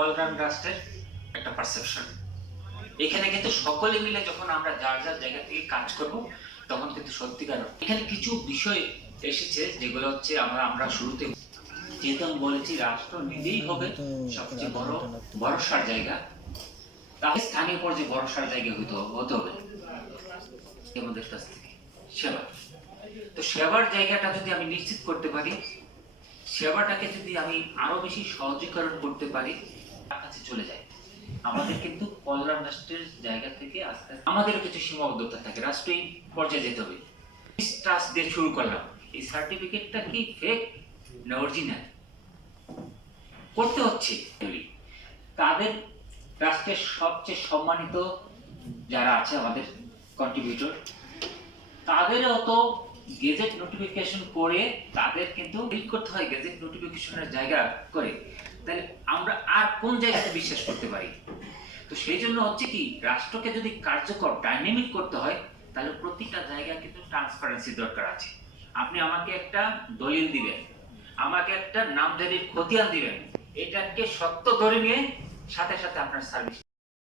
ওয়াল run রাষ্ট্রের একটা perception. এখানে কিন্তু সকলে মিলে যখন আমরা যার যার জায়গা থেকে কাজ করব, তখন কিন্তু সত্যিকার এখানে কিছু বিষয় এসেছে যেগুলো হচ্ছে আমরা শুরুতে যেহেতু আমি বলেছি রাষ্ট্র নিজেই হবে সবচেয়ে বড় ভরসার জায়গা, তাহলে স্থানীয় পর্যায়ে ভরসার জায়গা হতে হবে আমাদের কাছ থেকে সেবা। তো সেবার জায়গাটা যদি আমি নিশ্চিত করতে পারি, সেবাটাকে যদি আমি আরো বেশি সহজীকরণ করতে পারি, তার কাছে চলে যায়। আমাদের কিন্তু কল্যাণ রাষ্ট্রের জায়গা থেকে আস্তে আস্তে আমাদেরও কিছু সীমাবদ্ধতা থাকে, রাষ্ট্রীয় পর্যায়ে যেতে হবে। ট্রাস্ট দিয়ে শুরু করলাম, এই সার্টিফিকেটটা কি ফেক না অরিজিনাল করতে হচ্ছে। তাদের রাষ্ট্রের সবচেয়ে সম্মানিত যারা আছে আমাদের কন্ট্রিবিউটর, তাদেরও তো গেজেট নোটিফিকেশন করে তাদের কিন্তু ক্লিক করতে হয় গেজেট নোটিফিকেশনের জায়গা করে। তাহলে আমরা আর কোন জায়গাতে বিশ্বাস করতে পারি? তো সেই জন্য হচ্ছে কি, রাষ্ট্রকে যদি কার্যকর ডাইনামিক করতে হয়, তাহলে প্রতিটা জায়গায় কিন্তু ট্রান্সপারেন্সি দরকার আছে। আপনি আমাকে একটা দলিল দিবেন, আমাকে একটা নামজারির খতিয়ান দিবেন, এটাকে সত্য ধরে নিয়ে সাথে সাথে আপনার সার্ভিস